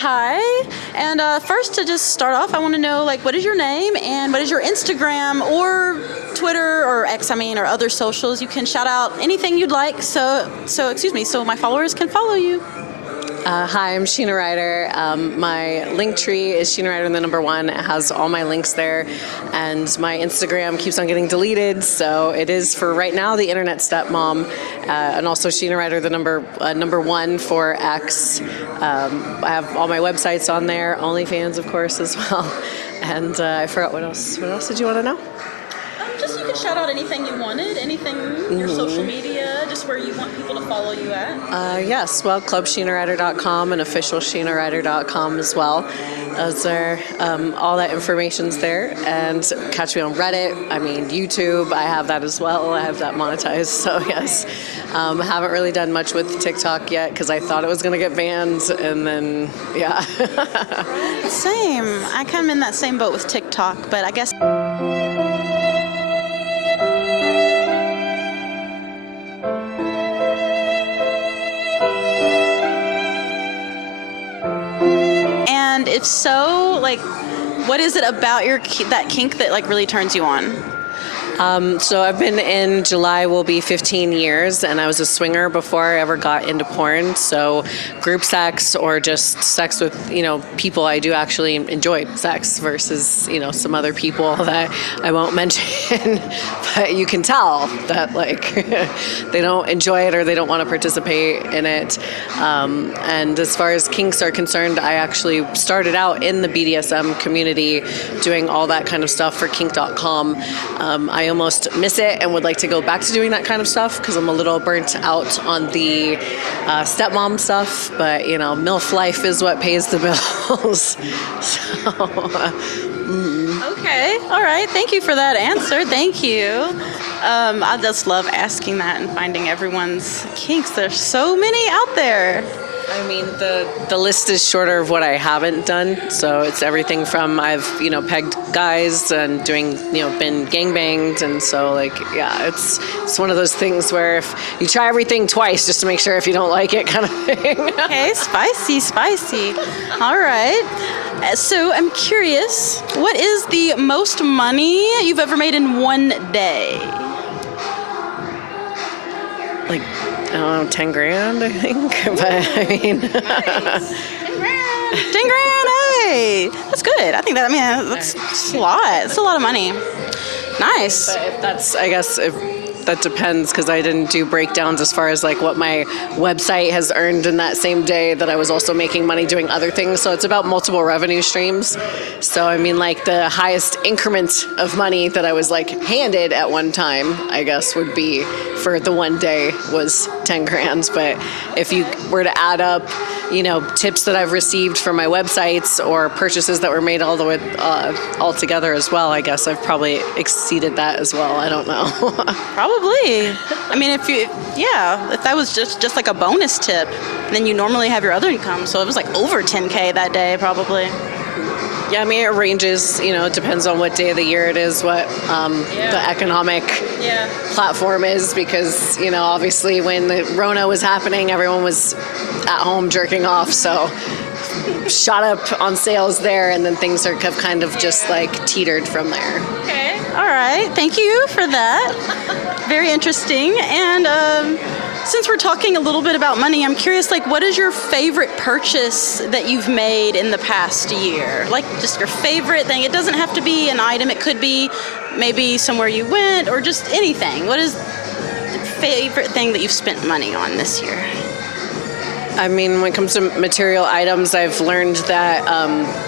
Hi, and first to just start off, I want to know, like, what is your name and what is your Instagram or Twitter or X, or other socials? You can shout out anything you'd like, so my followers can follow you. Hi, I'm Sheena Ryder. My link tree is Sheena Ryder and the number 1. It has all my links there, and my Instagram keeps on getting deleted, so it is for right now the Internet Stepmom, and also Sheena Ryder the number 1 for X. I have all my websites on there, OnlyVans of course as well, and I forgot what else. What else did you want to know? Just you can shout out anything you wanted, anything, your social media, just where you want people to follow you at. Yes, well, clubsheenaryder.com and officialsheenaryder.com as well. Those are, all that information's there. And catch me on Reddit, YouTube, I have that as well. I have that monetized, so yes. Haven't really done much with TikTok yet because I thought it was going to get banned, and then, yeah. Same. I kind of in that same boat with TikTok, but I guess... And if so, like, what is it about that kink that like really turns you on? So I've been in July will be 15 years, and I was a swinger before I ever got into porn. So group sex or just sex with, people, I do actually enjoy sex versus, some other people that I won't mention, but you can tell that like they don't enjoy it or they don't want to participate in it. And as far as kinks are concerned, I actually started out in the BDSM community doing all that kind of stuff for kink.com. I almost miss it and would like to go back to doing that kind of stuff because I'm a little burnt out on the stepmom stuff, but MILF life is what pays the bills. Okay, all right, thank you for that answer. Thank you. I just love asking that and finding everyone's kinks. There's so many out there. The list is shorter of what I haven't done. So it's everything from I've, pegged guys and doing, been gangbanged. And so it's one of those things where if you try everything twice just to make sure if you don't like it kind of thing. Okay, spicy. All right. So I'm curious, what is the most money you've ever made in one day? Like, I don't know, 10 grand, I think. But Nice. 10 grand, hey, that's good. I think that's a lot. It's a lot of money. Nice. But if that depends because I didn't do breakdowns as far as like what my website has earned in that same day that I was also making money doing other things. So it's about multiple revenue streams. So like the highest increment of money that I was like handed at one time, I guess would be for the one day was 10 grand. But if you were to add up, tips that I've received from my websites or purchases that were made all the way all together as well, I guess I've probably exceeded that as well. I don't know. Probably. If that was just like a bonus tip, then you normally have your other income. So it was like over 10K that day, probably. Yeah, it ranges, it depends on what day of the year it is, what the economic platform is, because, obviously when the Rona was happening, everyone was at home jerking off, so shot up on sales there, and then things have kind of just like teetered from there. Okay, all right, thank you for that. Very interesting. And since we're talking a little bit about money, I'm curious, like, what is your favorite purchase that you've made in the past year? Like, just your favorite thing. It doesn't have to be an item. It could be maybe somewhere you went or just anything. What is the favorite thing that you've spent money on this year? When it comes to material items, I've learned that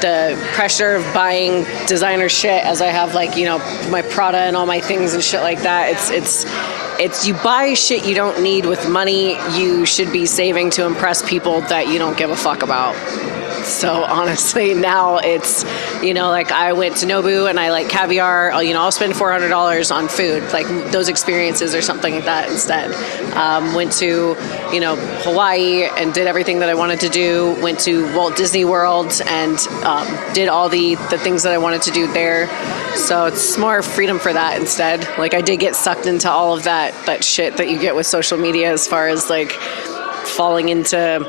the pressure of buying designer shit, as I have my Prada and all my things and shit like that, it's you buy shit you don't need with money you should be saving to impress people that you don't give a fuck about. So honestly, now it's, like I went to Nobu and I like caviar, I'll spend $400 on food, like those experiences or something like that instead. Went to, Hawaii and did everything that I wanted to do, went to Walt Disney World and did all the things that I wanted to do there. So it's more freedom for that instead. Like I did get sucked into all of that shit that you get with social media as far as like falling into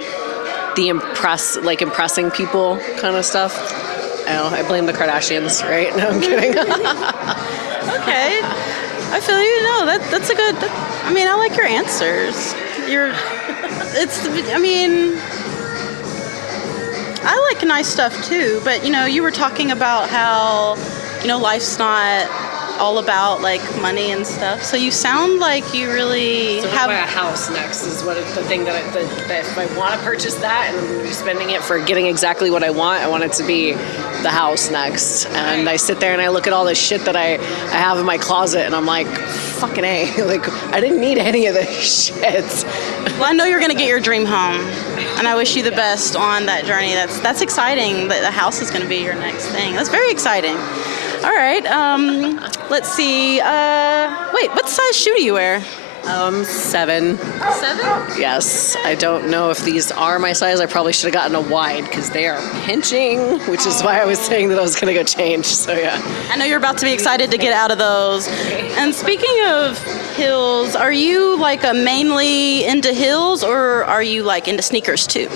the impressing people kind of stuff. I blame the Kardashians, right? No, I'm kidding. Okay. I feel you. No, that's a good. I mean, I like your answers. I like nice stuff too, but you were talking about how, life's not all about like money and stuff. So you sound like you really have a house next is what the thing that if I want to purchase that and I'm going to be spending it for getting exactly what I want it to be the house next. And I sit there and I look at all this shit that I have in my closet and I'm like, fucking A, like I didn't need any of this shit. Well, I know you're going to get your dream home. And I wish you the best on that journey. That's exciting that the house is going to be your next thing. That's very exciting. All right. Let's see. Wait, what size shoe do you wear? 7. 7? Yes. I don't know if these are my size. I probably should have gotten a wide because they are pinching, which is why I was saying that I was going to go change. So, yeah. I know you're about to be excited to get out of those. And speaking of heels, are you like mainly into heels or are you like into sneakers too?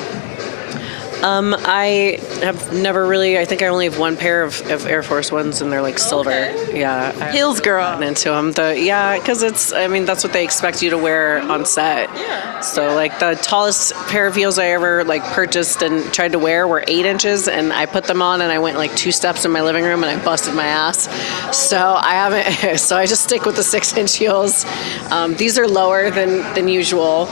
I have never really. I think I only have one pair of Air Force Ones, and they're like silver. Okay. Yeah, heels, girl. I've gotten into them. Because it's. I mean, that's what they expect you to wear on set. Yeah. So like the tallest pair of heels I ever like purchased and tried to wear were 8 inches, and I put them on and I went like 2 steps in my living room and I busted my ass. So I haven't. So I just stick with the 6-inch heels. These are lower than usual,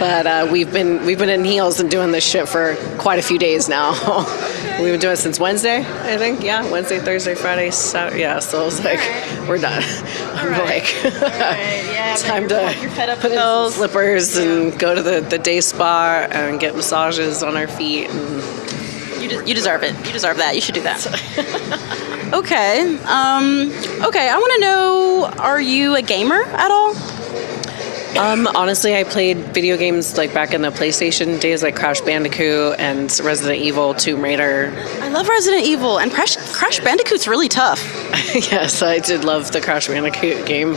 but we've been in heels and doing this shit for quite a few days now. We've been doing it since Wednesday, I think. Yeah, Wednesday, Thursday, Friday, Saturday. Yeah, so I was like, we're done. I'm like, Yeah, time to put in some slippers and go to the day spa and get massages on our feet. And you deserve it. You deserve that. You should do that. Okay. Okay, I want to know, are you a gamer at all? Honestly, I played video games like back in the PlayStation days, like Crash Bandicoot and Resident Evil, Tomb Raider. I love Resident Evil, and Crash Bandicoot's really tough. Yes, I did love the Crash Bandicoot game.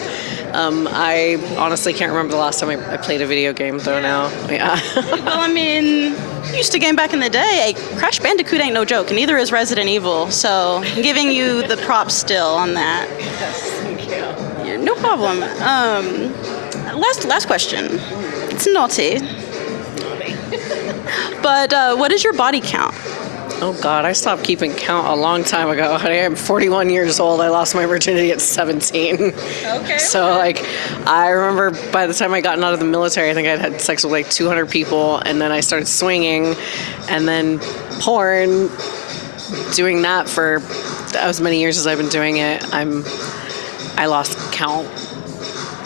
I honestly can't remember the last time I played a video game, though, now. Yeah. Well, I mean, I used to game back in the day. Crash Bandicoot ain't no joke, and neither is Resident Evil, so I'm giving you the props still on that. Yes, thank you. Yeah, no problem. Last question. It's naughty. But what is your body count? Oh, God, I stopped keeping count a long time ago. I am 41 years old. I lost my virginity at 17. Okay. So, like, I remember by the time I got out of the military, I think I'd had sex with, like, 200 people, and then I started swinging, and then porn, doing that for as many years as I've been doing it. I lost count.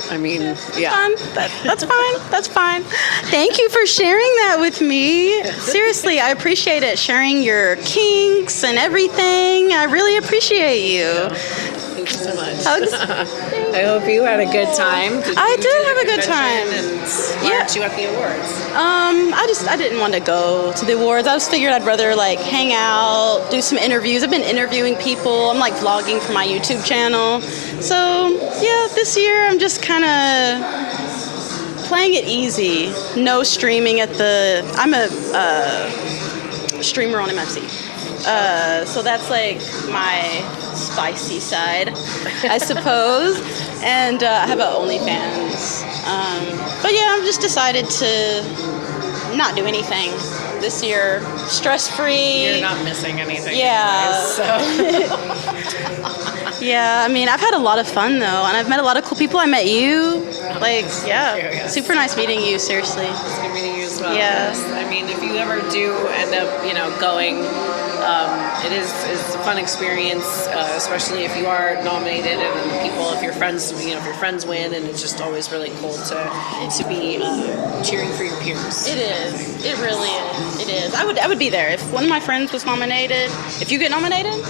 I mean, yeah. That's fine. That's fine. Thank you for sharing that with me. Seriously, I appreciate it. Sharing your kinks and everything. I really appreciate you. Thank you so much. Hugs. I hope you had a good time. I did have a good time. And why aren't you at the awards? I didn't want to go to the awards. I just figured I'd rather like hang out, do some interviews. I've been interviewing people. I'm like vlogging for my YouTube channel. So yeah, this year I'm just kind of playing it easy. No streaming at the. I'm a streamer on MFC. So that's like my spicy side, I suppose. And I have an OnlyVans. But yeah, I've just decided to not do anything this year. Stress-free. You're not missing anything. Yeah. Anyways, so. Yeah, I mean, I've had a lot of fun, though, and I've met a lot of cool people. I met you. Like, yeah, Yes. Super nice meeting you, seriously. It's good meeting you as well. Yeah. Yes. I mean, if you ever do end up, going, it is a fun experience, especially if you are nominated and people, if your friends win, and it's just always really cool to be cheering for your peers. It is. It really is. It is. I would be there if one of my friends was nominated. If you get nominated,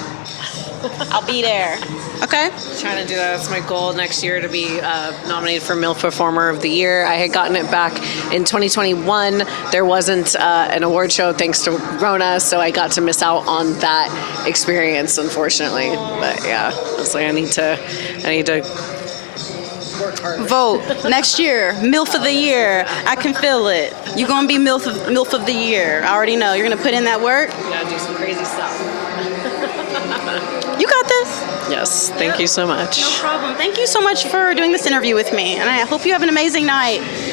I'll be there. Okay? Trying to do that. That's my goal next year, to be nominated for MILF Performer of the Year. I had gotten it back in 2021. There wasn't an award show thanks to Rona, so I got to miss out on that experience, unfortunately. But yeah, I was like, I need to work Vote next year, MILF of the year. I can feel it. You're gonna be MILF of the year. I already know. You're gonna put in that work. Yeah, do some crazy stuff. You got this. Yes, thank you so much. No problem. Thank you so much for doing this interview with me, and I hope you have an amazing night.